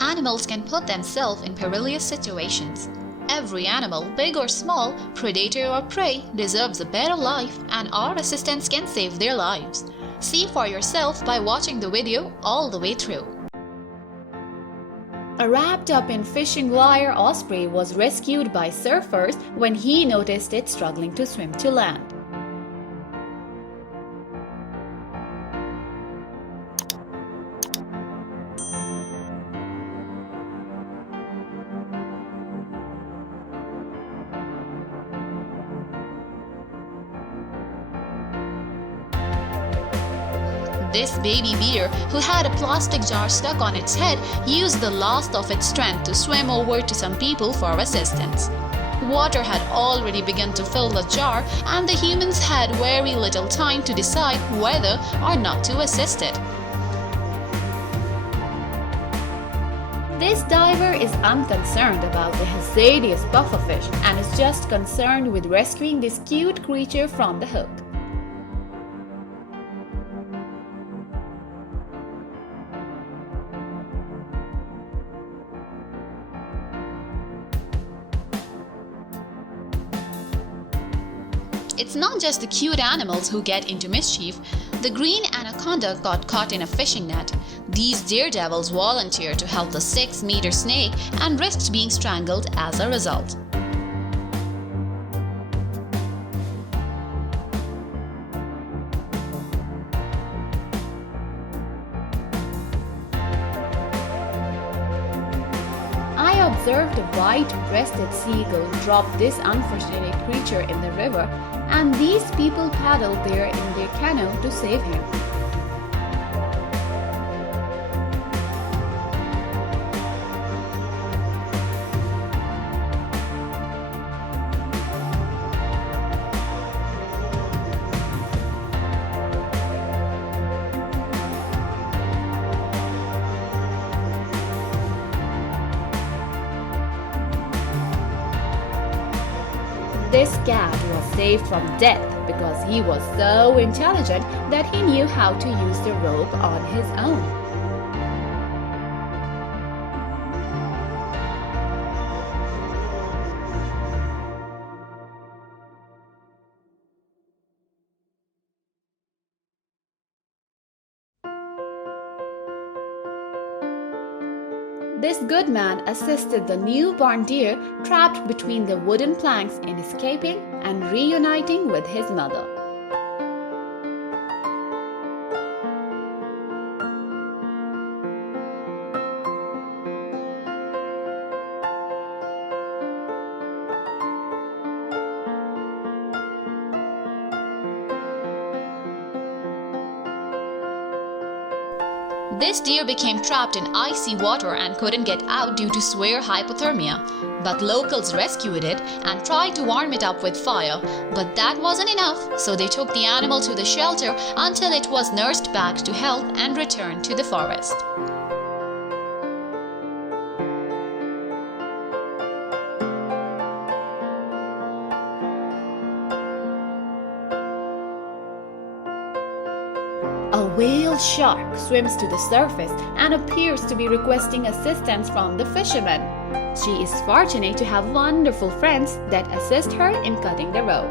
Animals can put themselves in perilous situations. Every animal, big or small, predator or prey, deserves a better life, and our assistance can save their lives. See for yourself by watching the video all the way through. A wrapped up in fishing wire osprey was rescued by surfers when he noticed it struggling to swim to land. This baby bear, who had a plastic jar stuck on its head, used the last of its strength to swim over to some people for assistance. Water had already begun to fill the jar, and the humans had very little time to decide whether or not to assist it. This diver is unconcerned about the hazardous pufferfish and is just concerned with rescuing this cute creature from the hook. It's not just the cute animals who get into mischief. The green anaconda got caught in a fishing net. These daredevils volunteered to help the 6-meter snake and risked being strangled as a result. I observed a white-breasted seagull drop this unfortunate creature in the river, and these people paddled there in their canoe to save him. This cat was saved from death because he was so intelligent that he knew how to use the rope on his own. This good man assisted the newborn deer trapped between the wooden planks in escaping and reuniting with his mother. This deer became trapped in icy water and couldn't get out due to severe hypothermia. But locals rescued it and tried to warm it up with fire, but that wasn't enough, so they took the animal to the shelter until it was nursed back to health and returned to the forest. A whale shark swims to the surface and appears to be requesting assistance from the fishermen. She is fortunate to have wonderful friends that assist her in cutting the rope.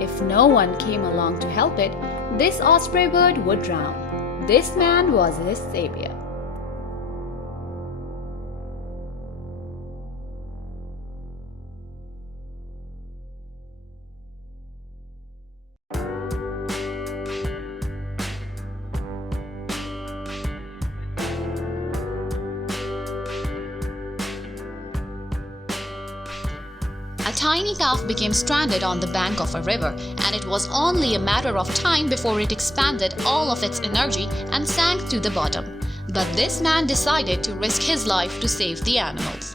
If no one came along to help it, this osprey bird would drown. This man was his savior. A tiny calf became stranded on the bank of a river, and it was only a matter of time before it expanded all of its energy and sank to the bottom. But this man decided to risk his life to save the animals.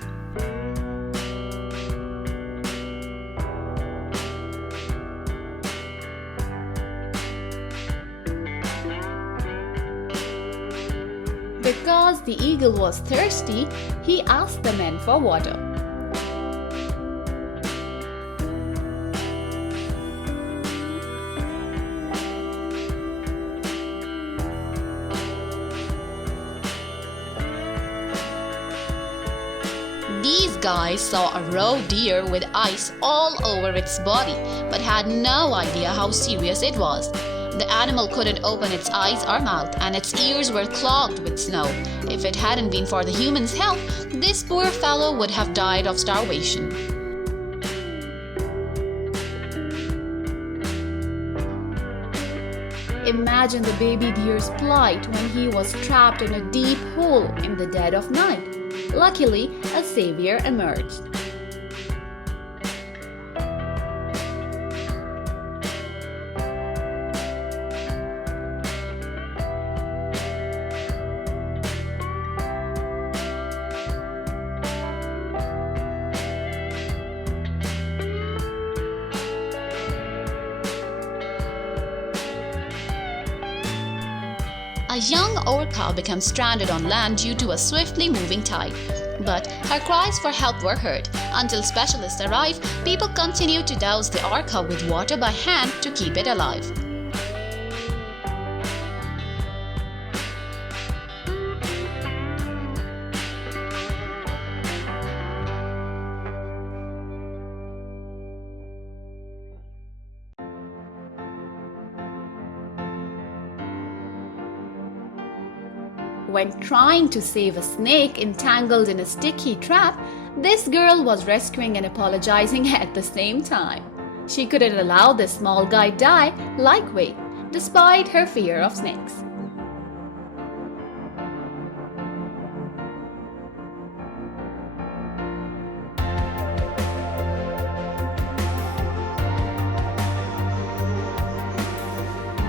the eagle was thirsty, he asked the men for water. These guys saw a raw deer with ice all over its body, but had no idea how serious it was. The animal couldn't open its eyes or mouth, and its ears were clogged with snow. If it hadn't been for the humans' help, this poor fellow would have died of starvation. Imagine the baby deer's plight when he was trapped in a deep hole in the dead of night. Luckily, a savior emerged. A young orca becomes stranded on land due to a swiftly moving tide. But her cries for help were heard. Until specialists arrive, people continue to douse the orca with water by hand to keep it alive. When trying to save a snake entangled in a sticky trap, this girl was rescuing and apologizing at the same time. She couldn't allow this small guy die lightweight, despite her fear of snakes.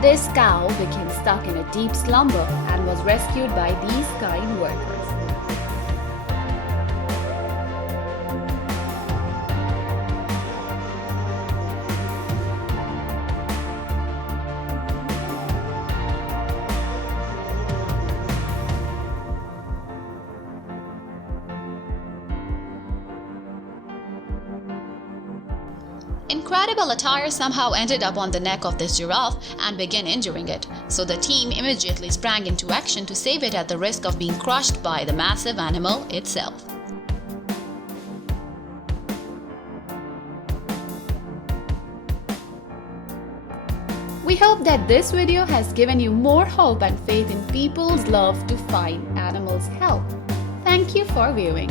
This cow became stuck in a deep slumber and was rescued by these kind workers. Incredible attire somehow ended up on the neck of this giraffe and began injuring it, so the team immediately sprang into action to save it at the risk of being crushed by the massive animal itself. We hope that this video has given you more hope and faith in people's love to find animals' help. Thank you for viewing.